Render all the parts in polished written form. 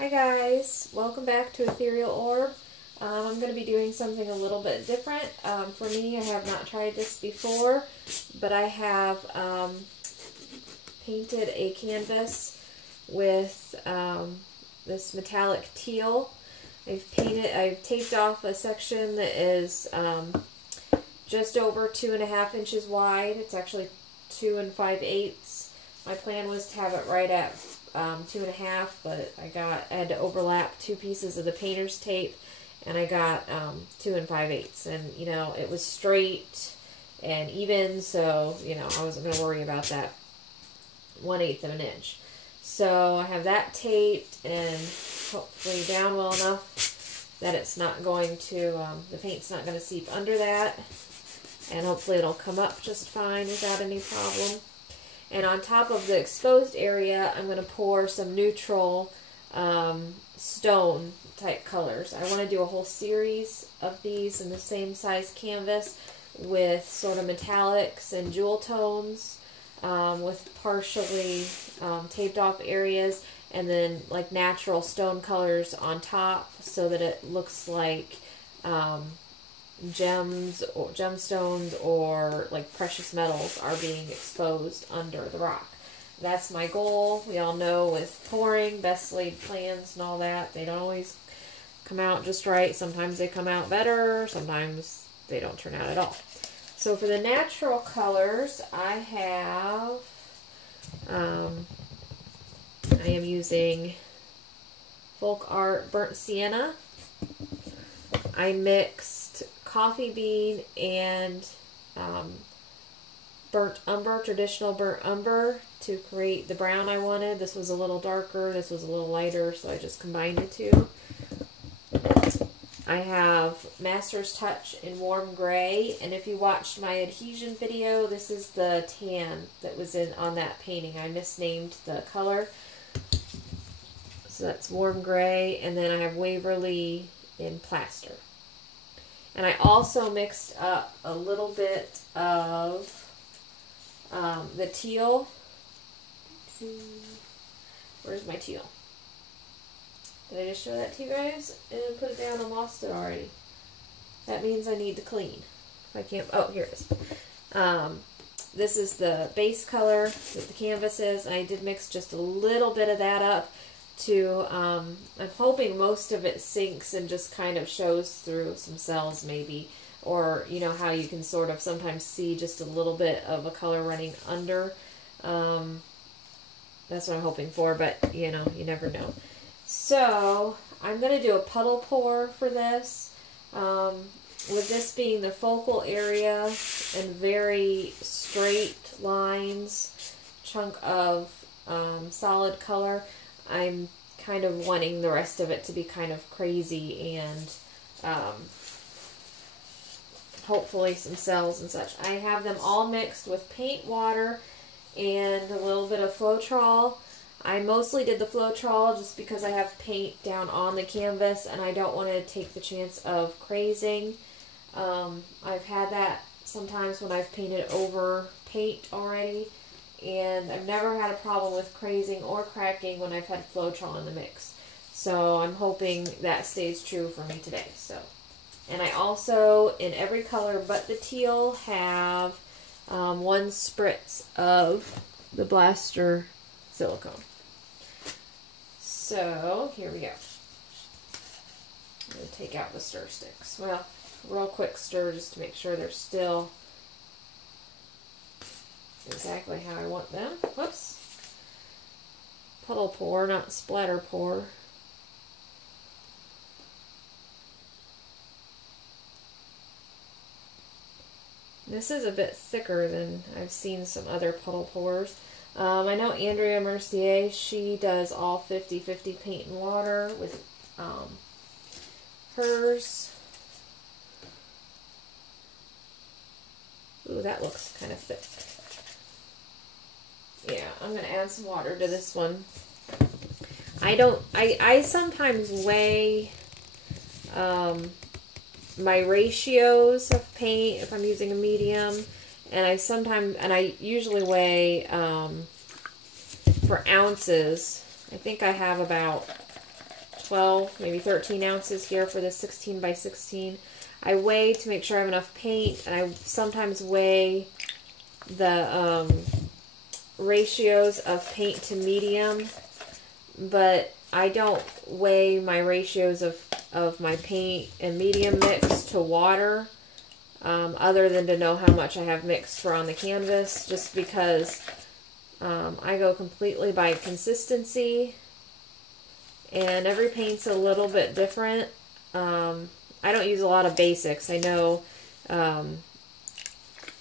Hi guys, welcome back to Ethereal Orb. I'm going to be doing something a little bit different. For me, I have not tried this before, but I have painted a canvas with this metallic teal. I've taped off a section that is just over 2.5 inches wide. It's actually 2 5/8. My plan was to have it right at 2.5, but I had to overlap 2 pieces of the painter's tape, and I got 2 5/8. And you know, it was straight and even, so you know, I wasn't going to worry about that 1/8 of an inch. So I have that taped and hopefully down well enough that it's not going to, the paint's not going to seep under that, and hopefully it'll come up just fine without any problem. And on top of the exposed area, I'm going to pour some neutral stone type colors. I want to do a whole series of these in the same size canvas with sort of metallics and jewel tones, with partially taped off areas, and then like natural stone colors on top so that it looks like gems or gemstones or like precious metals are being exposed under the rock. That's my goal. We all know with pouring, best laid plans and all that, they don't always come out just right. Sometimes they come out better, sometimes they don't turn out at all. So for the natural colors, I am using Folk Art Burnt Sienna. I mixed coffee bean and burnt umber, traditional burnt umber, to create the brown I wanted. This was a little darker, this was a little lighter, so I just combined the two. I have Master's Touch in warm gray, and if you watched my adhesion video, this is the tan that was on that painting. I misnamed the color. So that's warm gray, and then I have Waverly in Plaster. And I also mixed up a little bit of the teal. Where's my teal? Did I just show that to you guys? And put it down and lost it already. That means I need to clean. If I can't, oh, here it is. This is the base color that the canvas is. And I did mix just a little bit of that up to, I'm hoping most of it sinks and just kind of shows through some cells maybe. Or, you know, how you can sort of sometimes see just a little bit of a color running under. That's what I'm hoping for, but, you know, you never know. So, I'm going to do a puddle pour for this. With this being the focal area and very straight lines, chunk of solid color, I'm kind of wanting the rest of it to be kind of crazy and hopefully some cells and such. I have them all mixed with paint, water, and a little bit of Floetrol. I mostly did the Floetrol just because I have paint down on the canvas and I don't want to take the chance of crazing. I've had that sometimes when I've painted over paint already, and I've never had a problem with crazing or cracking when I've had Floetrol in the mix. So I'm hoping that stays true for me today. And I also, in every color but the teal, have 1 spritz of the Blaster silicone. So, here we go. I'm going to take out the stir sticks. Well, real quick stir just to make sure they're still exactly how I want them. Whoops. Puddle pour, not splatter pour. This is a bit thicker than I've seen some other puddle pours. I know Andrea Mercier, she does all 50-50 paint and water with hers. Ooh, that looks kind of thick. Yeah, I'm going to add some water to this one. I sometimes weigh my ratios of paint if I'm using a medium, and I usually weigh for ounces. I think I have about 12, maybe 13 ounces here for this 16 by 16. I weigh to make sure I have enough paint, and I sometimes weigh the ratios of paint to medium, but I don't weigh my ratios of my paint and medium mix to water, other than to know how much I have mixed for on the canvas, just because I go completely by consistency, and every paint's a little bit different. I don't use a lot of basics. I know,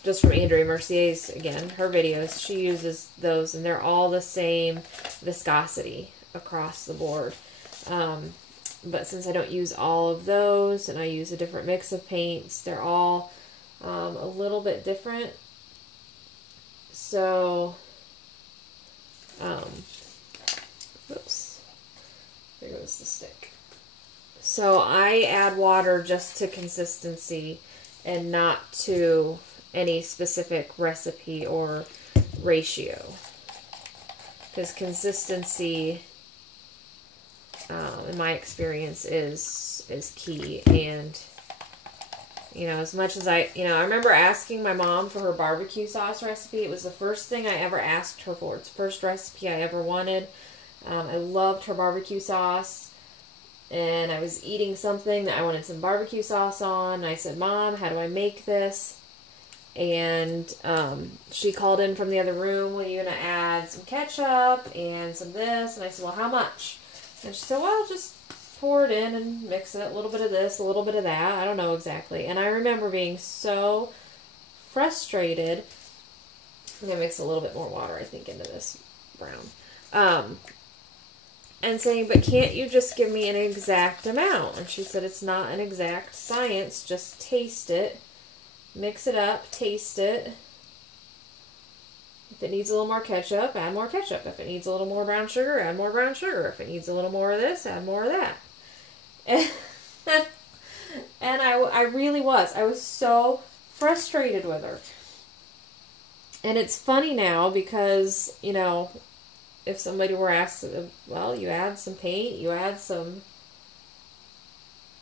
just from Andrea Mercier's, again, her videos, she uses those, and they're all the same viscosity across the board. But since I don't use all of those, and I use a different mix of paints, they're all a little bit different. So, oops, there goes the stick. So I add water just to consistency and not to any specific recipe or ratio, because consistency, in my experience, is key. And you know, as much as I remember asking my mom for her barbecue sauce recipe. It was the first thing I ever asked her for. It's the first recipe I ever wanted. I loved her barbecue sauce. And I was eating something that I wanted some barbecue sauce on. And I said, Mom, how do I make this? And she called in from the other room, well, you're going to add some ketchup and some this. And I said, well, how much? And she said, well, just pour it in and mix it. A little bit of this, a little bit of that. I don't know exactly. And I remember being so frustrated. I'm going to mix a little bit more water, I think, into this brown. And saying, but can't you just give me an exact amount? And she said, it's not an exact science. Just taste it. Mix it up. Taste it. If it needs a little more ketchup, add more ketchup. If it needs a little more brown sugar, add more brown sugar. If it needs a little more of this, add more of that. And I really was. I was so frustrated with her. And it's funny now because, you know, if somebody were asked, well, you add some paint, you add some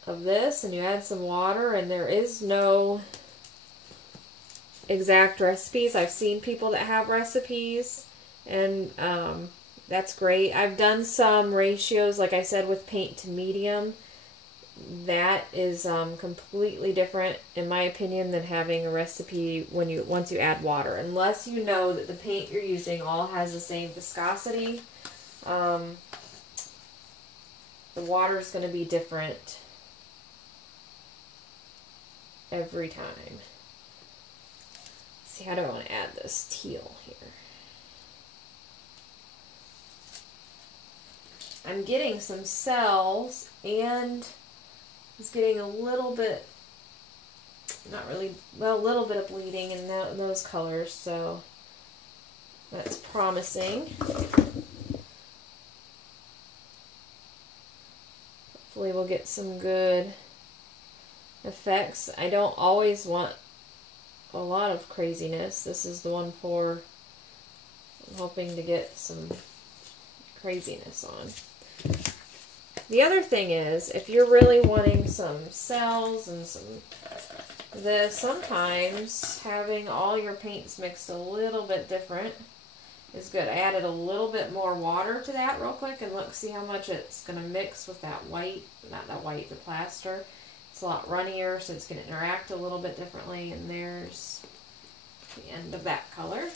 of this, and you add some water, and there is no exact recipes. I've seen people that have recipes, and that's great. I've done some ratios, like I said, with paint to medium. That is completely different, in my opinion, than having a recipe once you add water. Unless you know that the paint you're using all has the same viscosity, the water is going to be different every time. See, how do I want to add this teal here? I'm getting some cells, and it's getting a little bit, not really, well, a little bit of bleeding in those colors, so that's promising. Hopefully we'll get some good effects. I don't always want a lot of craziness. This is the one pour I'm hoping to get some craziness on. The other thing is, if you're really wanting some cells and some this, sometimes having all your paints mixed a little bit different is good. I added a little bit more water to that real quick, and look, see how much it's going to mix with that white, not that white, the plaster. It's a lot runnier, so it's going to interact a little bit differently, and there's the end of that color.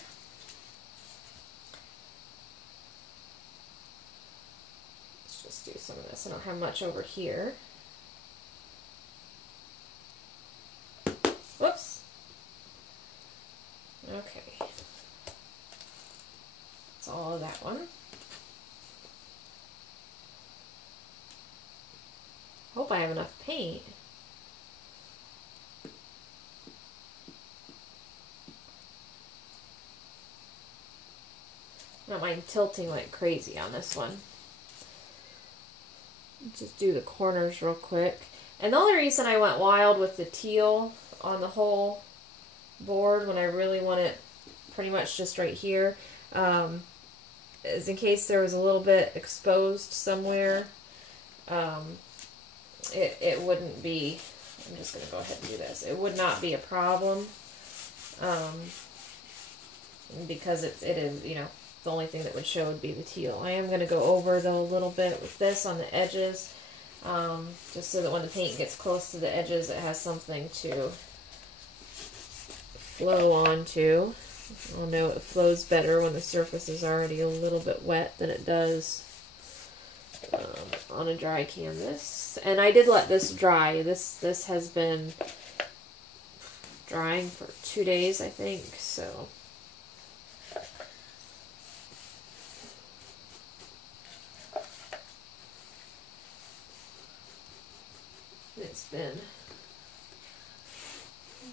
Do some of this. I don't have much over here. Whoops. Okay. That's all of that one. Hope I have enough paint. I don't mind tilting like crazy on this one. Just do the corners real quick. And the only reason I went wild with the teal on the whole board when I really want it pretty much just right here is in case there was a little bit exposed somewhere. it wouldn't be, I'm just going to go ahead and do this. It would not be a problem, because it is, you know, the only thing that would show would be the teal. I am going to go over though a little bit with this on the edges, just so that when the paint gets close to the edges, it has something to flow onto. I'll know it flows better when the surface is already a little bit wet than it does on a dry canvas. And I did let this dry. This has been drying for 2 days, I think, so. It's been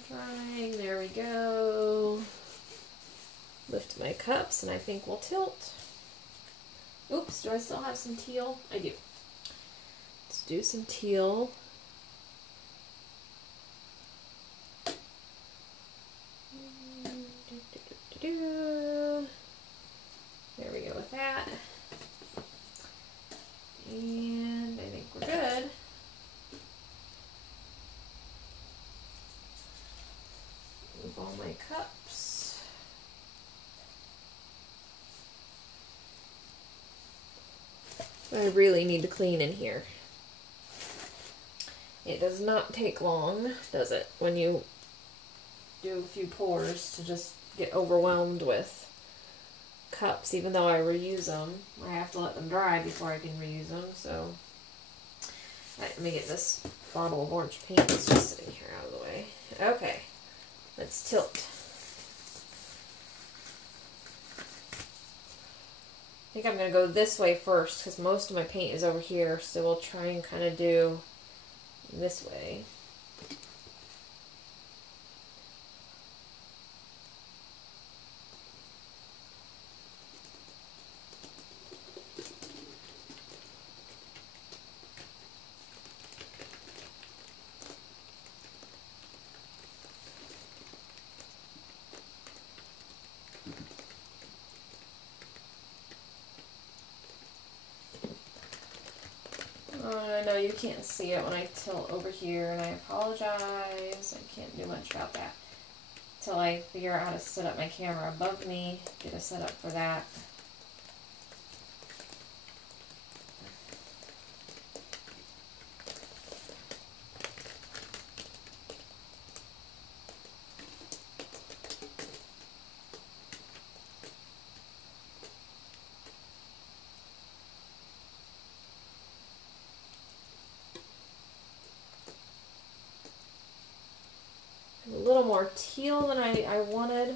drying. There we go. Lift my cups and I think we'll tilt. Oops, do I still have some teal? I do. Let's do some teal. There we go with that. And I think we're good. Move all my cups. I really need to clean in here. It does not take long, does it, when you do a few pours to just get overwhelmed with cups. Even though I reuse them, I have to let them dry before I can reuse them, so. Alright, let me get this bottle of orange paint that's just sitting here out of the way. Okay, let's tilt. I think I'm going to go this way first because most of my paint is over here, so we'll try and kind of do this way. I know you can't see it when I tilt over here, and I apologize. I can't do much about that until I figure out how to set up my camera above me, get a setup for that. A little more teal than I wanted.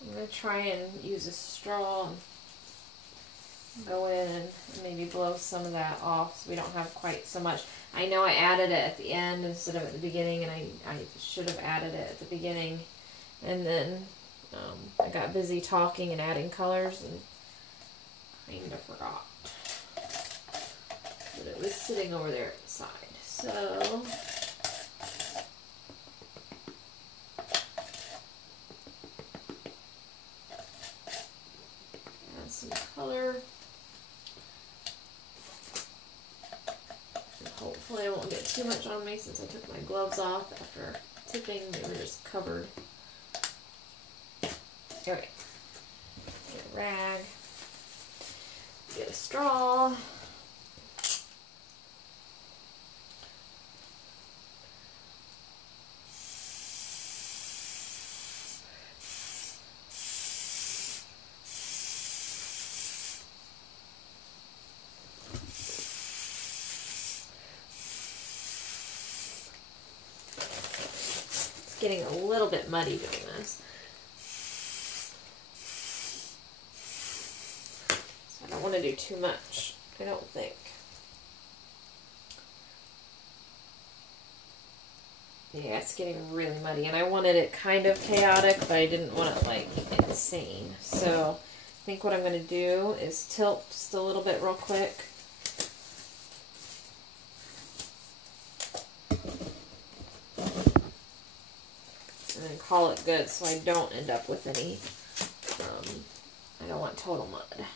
I'm going to try and use a straw and go in and maybe blow some of that off so we don't have quite so much. I know I added it at the end instead of at the beginning, and I should have added it at the beginning. And then I got busy talking and adding colors and kind of forgot. But it was sitting over there at the side. So some color. And hopefully I won't get too much on me since I took my gloves off after tipping. They were just covered. Okay. Get a rag. Get a straw. Getting a little bit muddy doing this. So I don't want to do too much, I don't think. Yeah, it's getting really muddy, and I wanted it kind of chaotic, but I didn't want it like insane. So I think what I'm going to do is tilt just a little bit real quick. And call it good so I don't end up with any, I don't want total mud.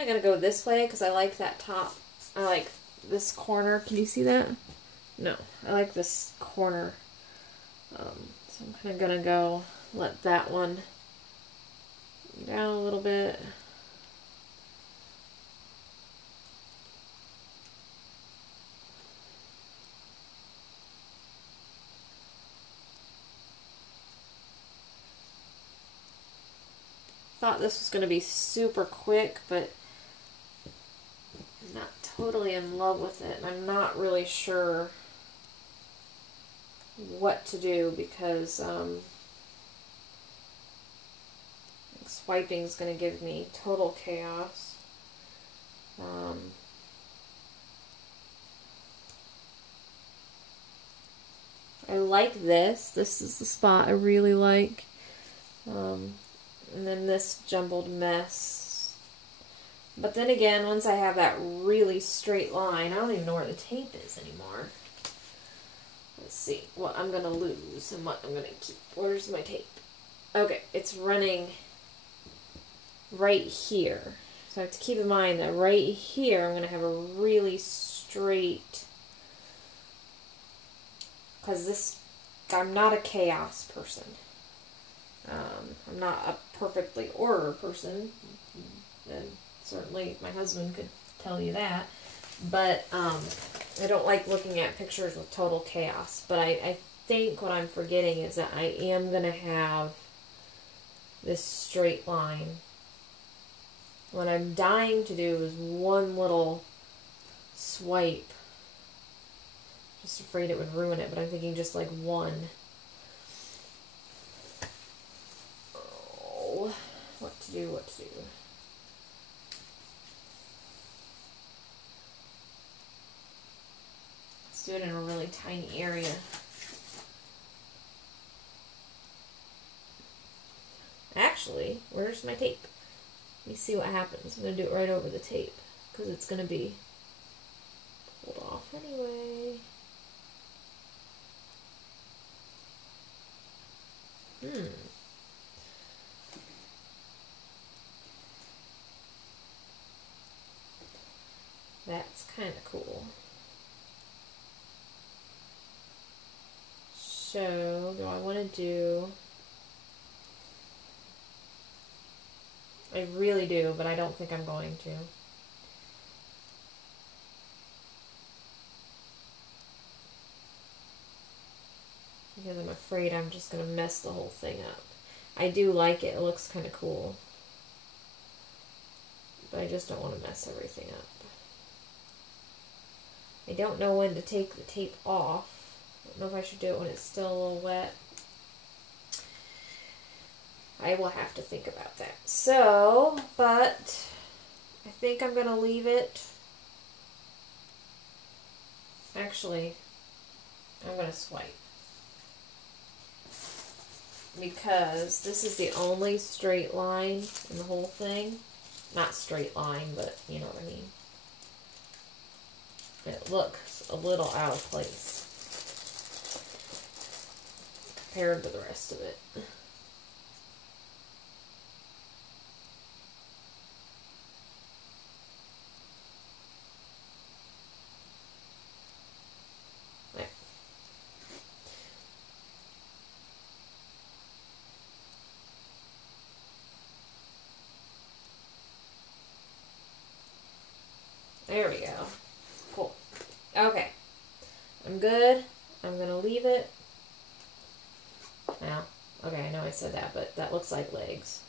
kind of going to go this way because I like that top. I like this corner. Can you see that? No, I like this corner. So I'm kind of going to go let that one down a little bit. Thought this was going to be super quick, but I'm not totally in love with it, and I'm not really sure what to do because swiping is going to give me total chaos. I like this. This is the spot I really like. And then this jumbled mess. But then again, once I have that really straight line, I don't even know where the tape is anymore. Let's see what I'm going to lose and what I'm going to keep. Where's my tape? Okay, it's running right here. So I have to keep in mind that right here I'm going to have a really straight, because this, I'm not a chaos person. I'm not a perfectly order person, and certainly my husband could tell you that, but I don't like looking at pictures with total chaos. But I think what I'm forgetting is that I am going to have this straight line. What I'm dying to do is one little swipe. Just afraid it would ruin it, but I'm thinking just like one. Oh, what to do, what to do. Let's do it in a really tiny area. Actually, where's my tape? Let me see what happens. I'm going to do it right over the tape because it's going to be pulled off anyway. That's kind of cool. So, do I want to do... I really do, but I don't think I'm going to. Because I'm afraid I'm just going to mess the whole thing up. I do like it. It looks kind of cool. But I just don't want to mess everything up. I don't know when to take the tape off. I don't know if I should do it when it's still a little wet. I will have to think about that. So, but I think I'm going to leave it. Actually, I'm going to swipe. Because this is the only straight line in the whole thing. Not straight line, but you know what I mean. It looks a little out of place compared to the rest of it. There we go. Cool. Okay. I'm good. I'm going to leave it. Now, okay, I know I said that, but that looks like legs.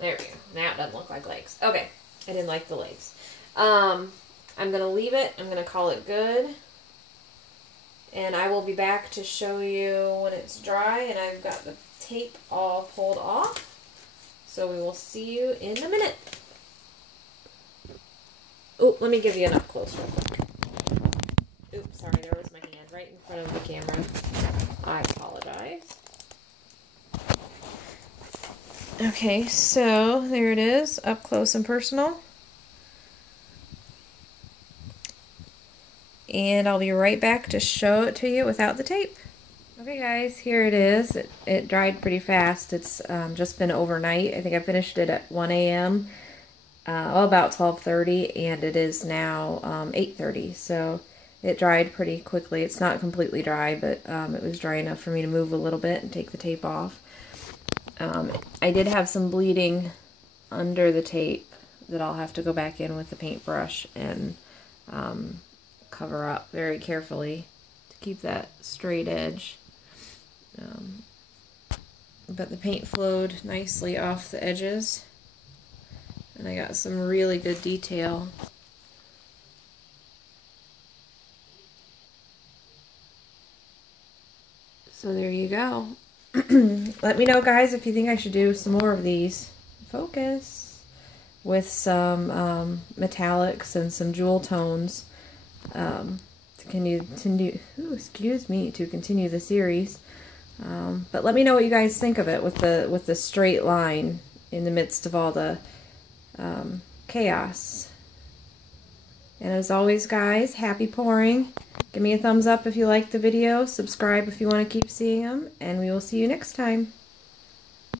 There we go. Now it doesn't look like legs. Okay. I didn't like the legs. I'm going to leave it. I'm going to call it good. And I will be back to show you when it's dry and I've got the tape all pulled off. So we will see you in a minute. Oh, let me give you an up close real quick. Oops, sorry, there was my hand right in front of the camera. I apologize. Okay, so there it is, up close and personal. And I'll be right back to show it to you without the tape. Okay guys, here it is. It dried pretty fast. It's just been overnight. I think I finished it at 1 a.m. About 12:30, and it is now 8:30. So it dried pretty quickly. It's not completely dry, but it was dry enough for me to move a little bit and take the tape off. I did have some bleeding under the tape that I'll have to go back in with the paintbrush and cover up very carefully to keep that straight edge. But the paint flowed nicely off the edges, and I got some really good detail. So there you go. Let me know, guys, if you think I should do some more of these. Focus. With some metallics and some jewel tones to continue the series. But let me know what you guys think of it with the straight line in the midst of all the chaos. And as always, guys, happy pouring. Give me a thumbs up if you liked the video, subscribe if you want to keep seeing them, and we will see you next time.